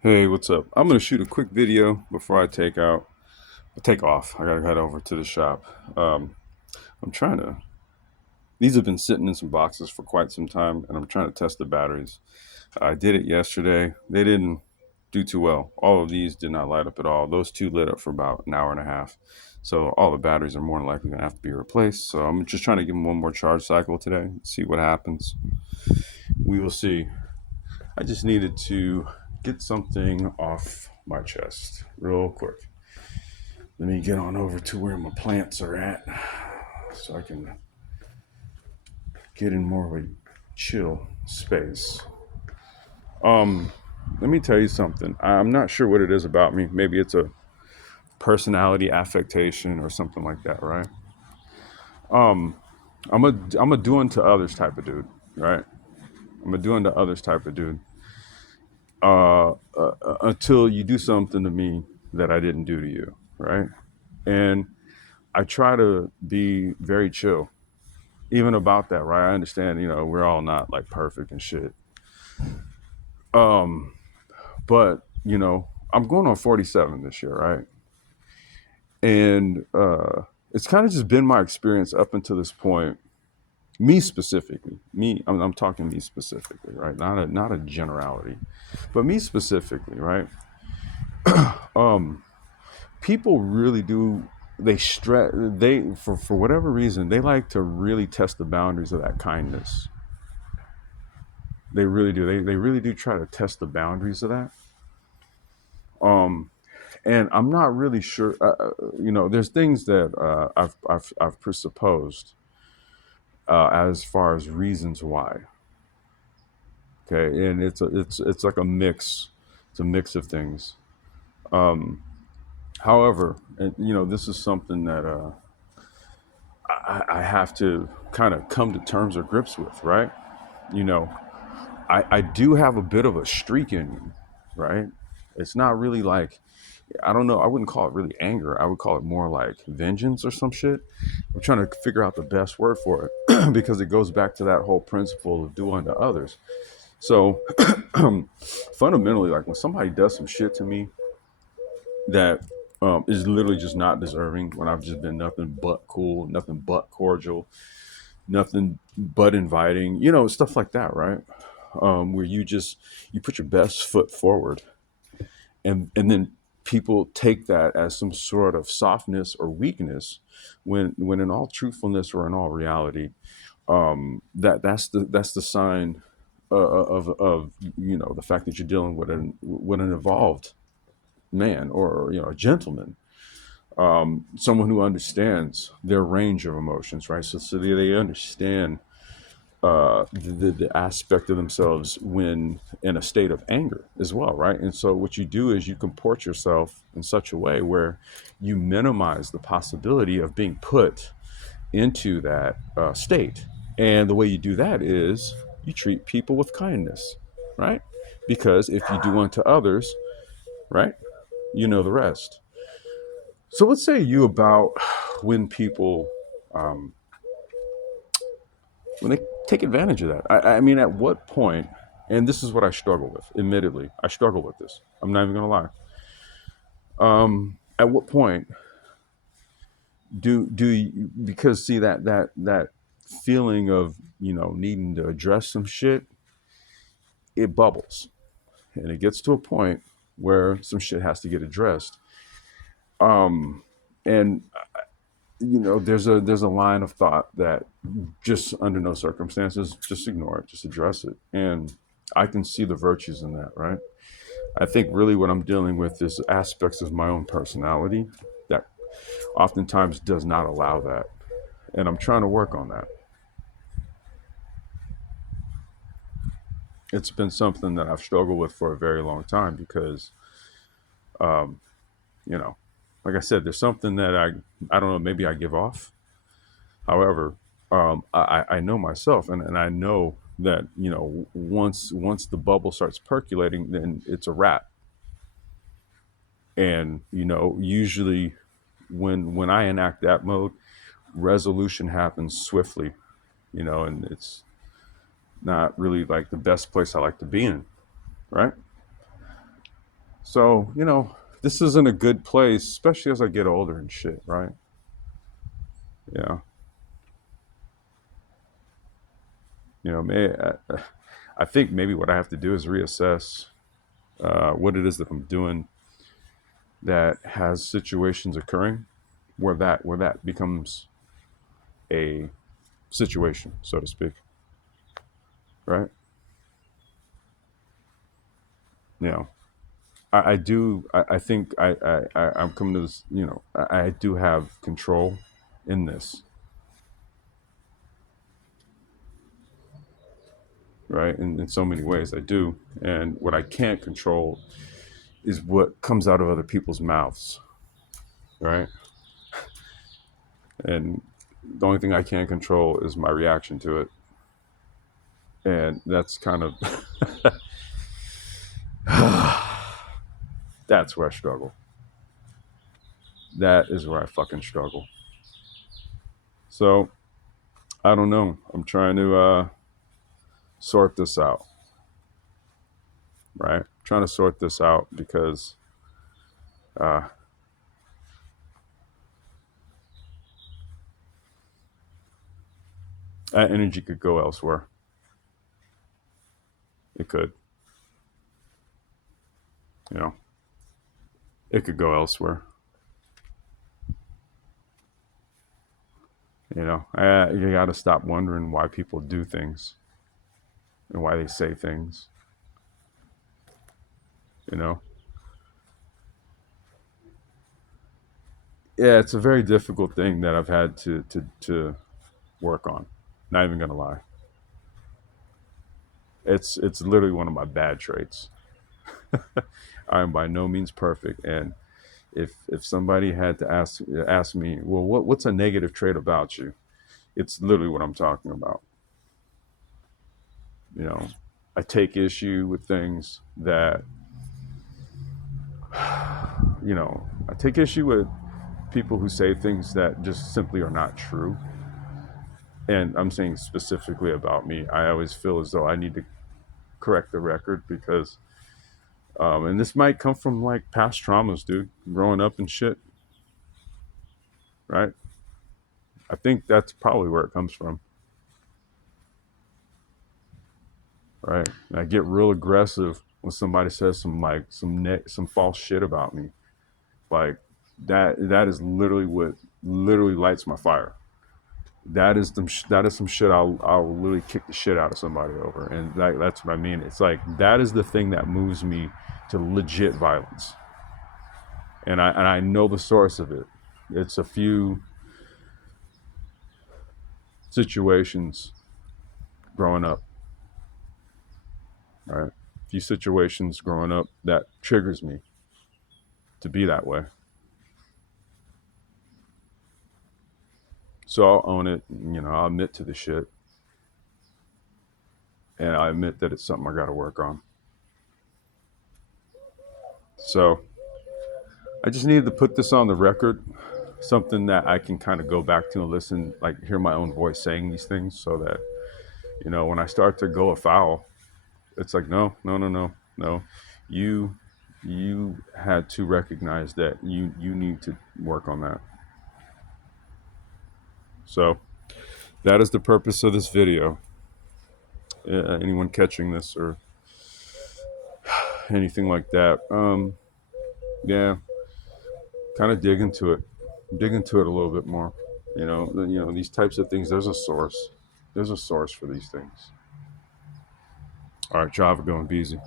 Hey, what's up? I'm gonna shoot a quick video before I take off. I gotta head over to the shop. I'm trying to. These have been sitting in some boxes for quite some time, and I'm trying to test the batteries. I did it yesterday. They didn't do too well. All of these did not light up at all. Those two lit up for about an hour and a half. So all the batteries are more than likely gonna have to be replaced. So I'm just trying to give them one more charge cycle today. See what happens. We will see. I just needed to get something off my chest real quick. Let me get on over to where my plants are at so I can get in more of a chill space. Um, Let me tell you something. I'm not sure what it is about me. Maybe it's a personality affectation or something like that, right? Um, I'm a do unto others type of dude, right? I'm a do unto others type of dude. Until you do something to me that I didn't do to you, right? And I try to be very chill even about that, right? I understand, we're all not like perfect and shit. Um, but I'm going on 47 this year, right? And it's kind of just been my experience up until this point. Me specifically, I'm talking me specifically, right? Not a generality, but me specifically, right? Um, People really do. They stress. They for whatever reason they like to really test the boundaries of that kindness. They really do. They really do try to test the boundaries of that. Um, and I'm not really sure. There's things that I've presupposed as far as reasons why. Okay, and it's like a mix. It's a mix of things. Um, However, and, this is something that I have to kind of come to terms or grips with, right? You know, I do have a bit of a streak in me, right? It's not really like I don't know. I wouldn't call it really anger. I would call it more like vengeance or some shit. I'm trying to figure out the best word for it because it goes back to that whole principle of do unto others. So fundamentally, like when somebody does some shit to me that is literally just not deserving, when I've just been nothing but cool, nothing but cordial, nothing but inviting, stuff like that, right? Where you put your best foot forward and then people take that as some sort of softness or weakness when in all truthfulness or in all reality that's the sign of the fact that you're dealing with an evolved man or a gentleman, someone who understands their range of emotions, right? So they understand the aspect of themselves when in a state of anger as well, right? And so what you do is you comport yourself in such a way where you minimize the possibility of being put into that state. And the way you do that is you treat people with kindness, right? Because if you do unto others, right, you know the rest. So what say you about when people um, when they take advantage of that? I mean, at what point? And this is what I struggle with. Admittedly, I struggle with this. I'm not even gonna lie. At what point do you, because see that feeling of needing to address some shit, it bubbles and it gets to a point where some shit has to get addressed. Um, and there's a line of thought that just under no circumstances just ignore it, just address it, and I can see the virtues in that, right? I think really what I'm dealing with is aspects of my own personality that oftentimes does not allow that, and I'm trying to work on that. It's been something that I've struggled with for a very long time because um, you know like I said, there's something that I don't know, maybe I give off. However, I know myself, and I know that once the bubble starts percolating, then it's a wrap. And usually when I enact that mode, resolution happens swiftly. And it's not really like the best place I like to be in, right? So, this isn't a good place, especially as I get older and shit, right? Yeah. I think maybe what I have to do is reassess what it is that I'm doing that has situations occurring where that becomes a situation, so to speak, right? You know, I do. I think I'm coming to this. I do have control in this, right? In so many ways, I do. And what I can't control is what comes out of other people's mouths, right? And the only thing I can control is my reaction to it, and that's kind of that's where I struggle. That is where I fucking struggle. So I don't know. I'm trying to sort this out, right? Trying to sort this out because uh, that energy could go elsewhere. It could, you know, it could go elsewhere. You got to stop wondering why people do things and why they say things. You know, yeah, it's a very difficult thing that I've had to work on. Not even gonna lie, it's literally one of my bad traits. I am by no means perfect, and if somebody had to ask me, well, what's a negative trait about you? It's literally what I'm talking about. You know, I take issue with things that I take issue with people who say things that just simply are not true. And I'm saying specifically about me. I always feel as though I need to correct the record because, and this might come from like past traumas, dude, growing up and shit, right? I think that's probably where it comes from, right? And I get real aggressive when somebody says some false shit about me, like that is literally what literally lights my fire. That is some shit I'll literally kick the shit out of somebody over, and that's what I mean. It's like that is the thing that moves me to legit violence, and I know the source of it. It's a few situations growing up, right? A few situations growing up that triggers me to be that way. So I'll own it. I'll admit to the shit, and I admit that it's something I got to work on. So I just needed to put this on the record, something that I can kind of go back to and listen, like hear my own voice saying these things, so that when I start to go afoul, it's like no, no, no, no, no. You you had to recognize that you need to work on that. So that is the purpose of this video. Anyone catching this or anything like that, yeah, kind of dig into it a little bit more. These types of things. There's a source. There's a source for these things. All right, Java going busy.